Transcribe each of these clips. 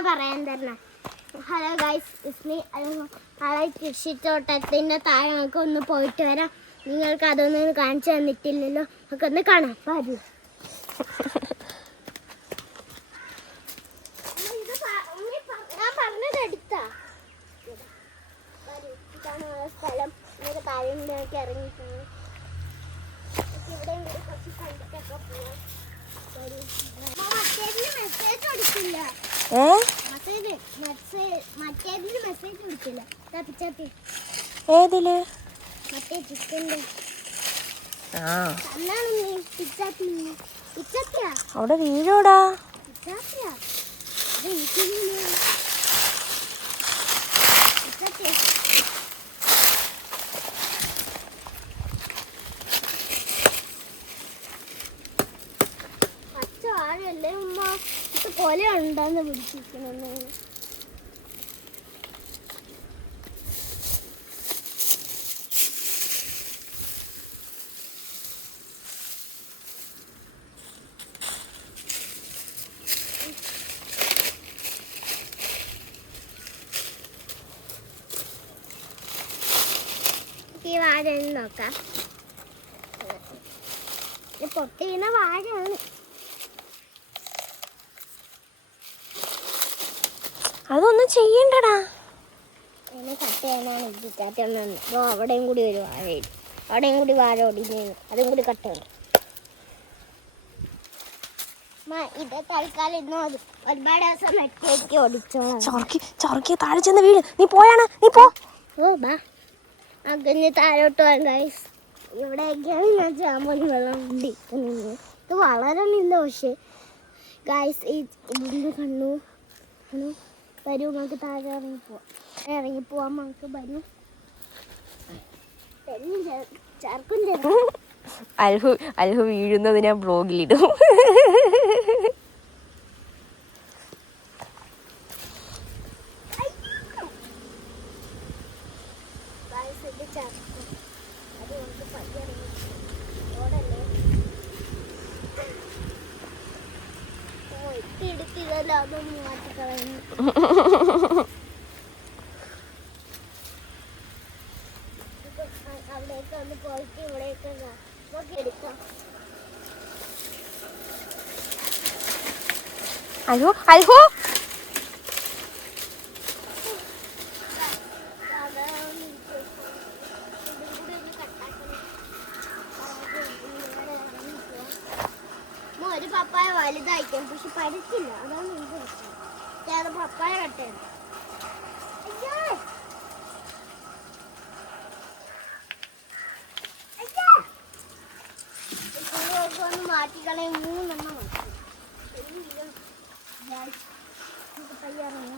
ഞാൻ പറയാൻ തരണം. Hello guys, Ismi. നാളെ കൃഷിത്തോട്ടത്തിൻ്റെ താഴെ നമുക്ക് ഒന്ന് പോയിട്ട് വരാം. നിങ്ങൾക്ക് അതൊന്നും കാണിച്ചു തന്നിട്ടില്ലല്ലോ, നമുക്ക് ഒന്ന് കാണാം. വരൂ. ഞാൻ പറഞ്ഞത് എടുത്താ. ഇതാണ് സ്ഥലം. നമുക്ക് താഴെ ഇറങ്ങിപ്പോകും. ഇവിടെയും കൂടി കുറച്ച് കണ്ടിട്ടൊക്കെ പോവാം. മെസ്സേജ് കൊടുക്കില്ല. മറ്റേതിന് മെസ്സേജ് കൊടുക്കില്ല. ഏതില്? മറ്റേ ചിക്കൻ്റെ അവിടെ വീഴോടാ. പച്ച വാഴയല്ലേ ഉമ്മ? ഇത് പോലെ ഉണ്ടാന്ന് പിടിച്ചിരിക്കണെന്ന്. ഈ വാഴ നോക്കാം. പൊട്ടിയുന്ന വാഴയാണ്. അതൊന്നും ചെയ്യണ്ടടാ. അതിനെ കട്ട് ചെയ്യാനാണ് ഇരിക്കാറ്റുള്ളത്. അപ്പോൾ അവിടെയും കൂടി ഒരു വാഴയില്ല. അവിടെയും കൂടി വാഴ ഒടിഞ്ഞു. അതും കൂടി കട്ട് ചെയ്യണം. ഇത് തൽക്കാലം ഇന്ന് ഒരുപാട് ദിവസം നെറ്റേക്ക് ഓടിച്ചോളാം. ചൊറക്കി താഴെ ചെന്ന് വീട്. നീ പോയാണ്. നീ പോ. ഓ ബാ. അങ്ങനെ താഴോട്ട് പോകാം ഗൈസ്. ഇവിടെയൊക്കെയാണ് ഞാൻ ചാമ്പൊലി വെള്ളം കുടിക്കുന്നത്. ഇത് വളരണില്ല. പക്ഷേ ഗൈസ് ഇതിൻ്റെ കണ്ണു വരൂ, നമുക്ക് താഴെ ഇറങ്ങിപ്പോവാം. നമുക്ക് വരൂ. ചേർക്കും ചേർക്കും. അൽഹു വീഴുന്നത് ഞാൻ ബ്ലോഗിലിടും. അവിടേക്ക് ഒന്ന് പോയിട്ട് ഇവിടേക്ക് നോക്കി എടുക്കാം. അൽഹു ഒരു പപ്പായ വലുതായിരിക്കും, പക്ഷെ പഴുത്തില്ല. അതാണ് എനിക്ക് പ്രശ്നം. പപ്പായ കട്ടയാണ്. ഒന്ന് മാറ്റിക്കളയും. 3 എണ്ണം തയ്യാറാണ്.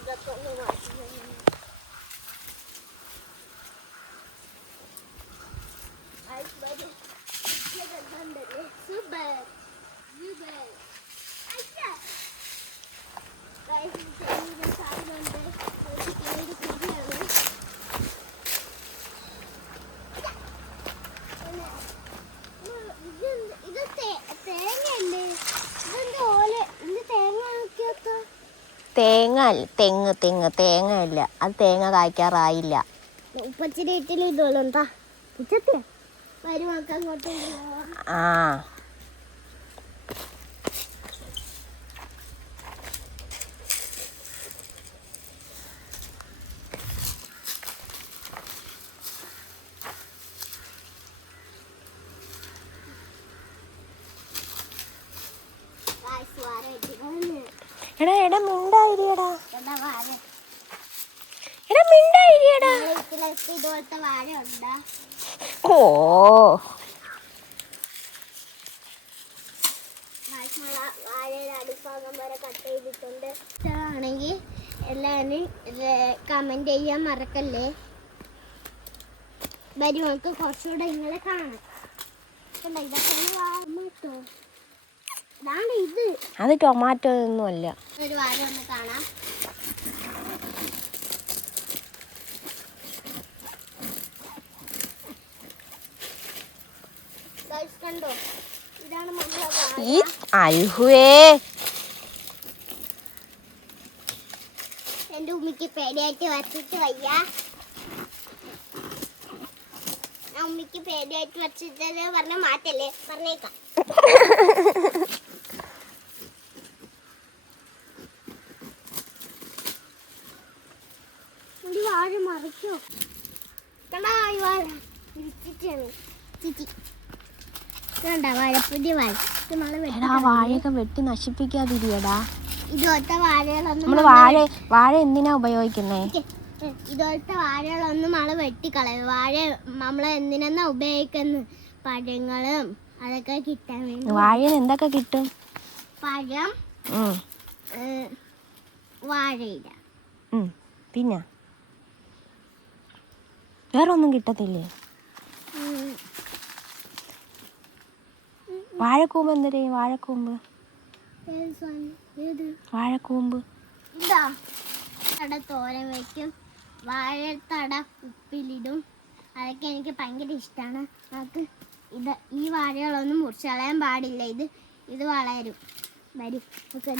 ഇതൊക്കെ ഒന്ന് മാറ്റി. തേങ്ങ ഇല്ല. അത് തേങ്ങ കായ്ക്കാറായില്ല. ഉപ്പച്ചിരി വീട്ടിൽ ഇതുപോലെ എന്താ വരുവാക്ക അങ്ങോട്ട്. ആ എടാ മിണ്ടായിരിയടാ. ഇതുപോലത്തെ വാഴ ഉണ്ടാ. ഓ വാഴയുടെ അടിഭാഗം വരെ കട്ട് ചെയ്തിട്ടുണ്ട്. ആണെങ്കിൽ എല്ലാവരും കമന്റ് ചെയ്യാൻ മറക്കല്ലേ. വരും, നമുക്ക് കുറച്ചുകൂടെ നിങ്ങളെ കാണാം. അത് ടൊമാറ്റോ ഒന്നുമല്ല. ഒരു വാഴ ഒന്ന് കാണാം. കണ്ടോ, ഇതാണ് നമ്മളെ വാഴ. ഈ അൽഹുവേ എൻ്റെ ഉമ്മിക്ക് പേടിയായിട്ട് വച്ചിട്ട് വയ്യ. ഉമ്മിക്ക് പേടിയായിട്ട് വച്ചിട്ട് പറഞ്ഞ മാറ്റല്ലേ, പറഞ്ഞേക്കാം. ഒരു വാഴ മറിക്കോ, കണ്ടാ ഈ വാഴ ഇരിച്ചിട്ടാണ് ചിച്ചി. കണ്ട വാഴ, പുതിയ വാഴ. ഇത് നമ്മള് എടാ വാഴയൊക്കെ വെട്ടി നശിപ്പിക്കാതിരിയടാ. ഇതുപോലത്തെ വാഴകളൊന്നും നമ്മള് വാഴ എന്തിനാ ഉപയോഗിക്കുന്നേ? ഇതുപോലത്തെ വാഴകളൊന്നും നമ്മള് വെട്ടിക്കളയും. വാഴ നമ്മള് എന്തിനാ ഉപയോഗിക്കുന്നത്? പഴങ്ങളും അതൊക്കെ കിട്ടാൻ വേണ്ടി. വാഴയിൽ എന്തൊക്കെ കിട്ടും? പഴം, വാഴയില, പിന്നെ വേറെ ഒന്നും കിട്ടത്തില്ലേ? വാഴക്കൂമ്പ് എന്തേ? വാഴക്കൂമ്പ് വാഴക്കൂമ്പ് ഇതാ തട തോരൻ വയ്ക്കും, വാഴത്തട ഉപ്പിലിടും. അതൊക്കെ എനിക്ക് ഭയങ്കര ഇഷ്ടമാണ്. നമുക്ക് ഈ വാഴകളൊന്നും മുറിച്ച് കളയാൻ പാടില്ല. ഇത് വളരും വരും ഒക്കെ.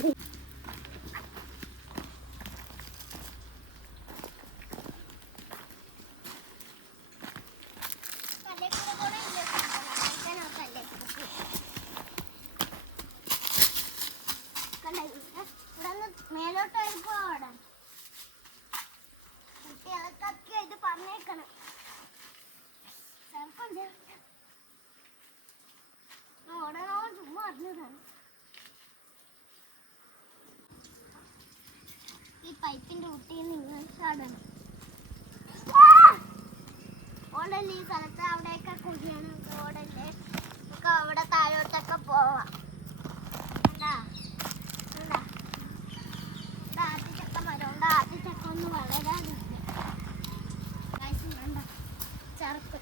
മേലോട്ട് വരുമ്പോടെ കുട്ടികളൊക്കെ ഇത് പറഞ്ഞേക്കണം. ഓടണോ ചുമ്മാ അറിഞ്ഞതാണ്. ഈ പൈപ്പിന്റെ കുട്ടിയിൽ നിങ്ങൾ ചാടണം. ഓടല്ലേ ഈ സ്ഥലത്ത്, അവിടെയൊക്കെ കുഴിയാണ്. ഓടല്ലേ, നമുക്ക് അവിടെ താഴോട്ടൊക്കെ പോവാം. കണ്ടാ കണ്ടാ, ആദ്യച്ചക്ക മരം, ആദ്യച്ചക്ക ഒന്നും വളരാനില്ല. ചറുപ്പ്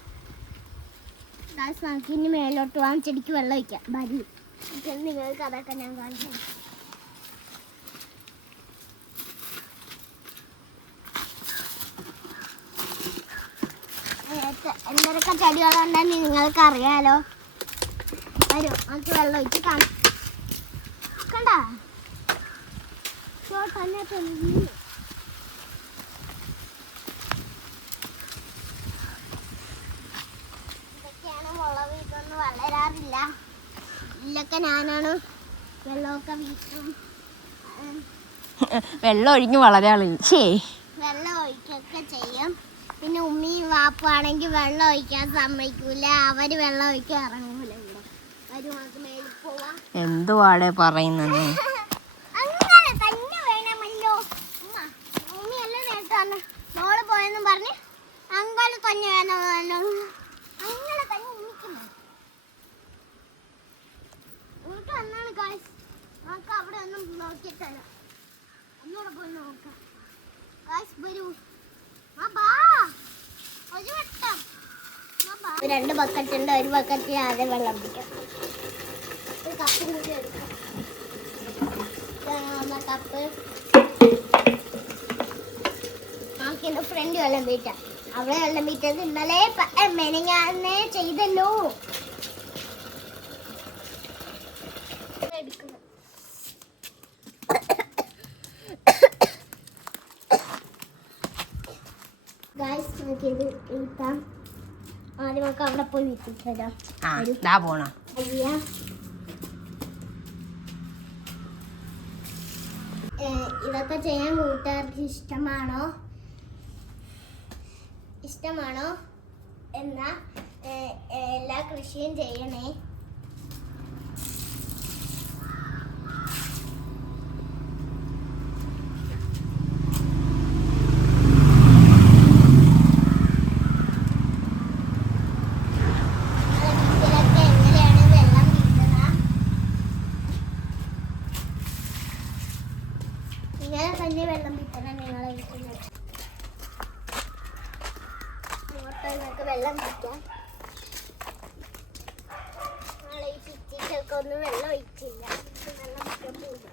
നമുക്ക് ഇനി മേലോട്ട് പോകാൻ, ചെടിക്ക് വെള്ളം ഒഴിക്കാം. വരി നിങ്ങൾക്ക് അതൊക്കെ ഞാൻ കാണിച്ചു. എന്തൊക്കെ ചെടികളുണ്ടെന്ന് നിങ്ങൾക്ക് അറിയാലോ. വരും, നമുക്ക് വെള്ളം ഒഴിച്ച് കാണാം. കണ്ടാ തന്നെ ഇതൊക്കെയാണ് മുളക്. ഇതൊന്നും വളരാറില്ല. ഇതിലൊക്കെ ഞാനാണ് വെള്ളമൊക്കെ വീട്ടും. വെള്ളം ഒഴിഞ്ഞ് വളരാറില്ലേ? വെള്ളം ഒഴിക്കൊക്കെ ചെയ്യും. പിന്നെ ഉമ്മിയും വാപ്പാണെങ്കിൽ വെള്ളം ഒഴിക്കാൻ സമ്മതിക്കൂല. അവര് വെള്ളം ഒഴിക്കാൻ ഇറങ്ങൂല. ഇവിടെ വരും, നമുക്ക് മേലിൽ പോവാം. എന്തുവാടെ പറയുന്നത്? അങ്ങനെ തന്നെ വേണമല്ലോ. ഉമ്മിയല്ലേ നേരത്തെ പറഞ്ഞു മോള് പോയെന്നും പറഞ്ഞ് അങ്ങനെ തന്നെ വേണമല്ലോ. അങ്ങനെ തന്നെ ഉമ്മിക്കുന്നു. ഉമ്മിക്ക് വന്നാണ് ഗായ്സ്. നമുക്ക് അവിടെ ഒന്നും നോക്കിയിട്ടല്ല, ഒന്നുകൂടെ പോയി നോക്കാം. ഗായ്സ് വരൂ. ഒരു വട്ടം 2 ബക്കറ്റ് ഉണ്ട്. ഒരു ബക്കറ്റ് ആദ്യം വെള്ളം പിടിക്കാം. ഒരു കപ്പും കൂടി എടുക്കാം. കപ്പ് നമുക്കിന്ന് ഫ്രണ്ട് വെള്ളം വീട്ടാം. അവിടെ വെള്ളം വീട്ടത് ഇന്നലെ മെനങ്ങാന്നെ ചെയ്തല്ലോ. ഗായ്സ് നമുക്കിത് വീട്ടാം. ആദ്യം നമുക്ക് അവിടെ പോയി വീട്ടിത്തരാം. പോണോ? ഇതൊക്കെ ചെയ്യാൻ കൂട്ടുകാർക്ക് ഇഷ്ടമാണോ എന്നാ എല്ലാ കൃഷിയും ചെയ്യണേ. ഇങ്ങനെ തന്നെ വെള്ളം കിട്ടണം നിങ്ങളെ വീട്ടിൽ. അങ്ങോട്ടൊക്കെ വെള്ളം കിട്ടാം. നാളെ ഈ പിച്ചിട്ടൊക്കെ ഒന്നും വെള്ളം ഒഴിച്ചില്ല. വെള്ളം കിട്ടാൻ പോകും.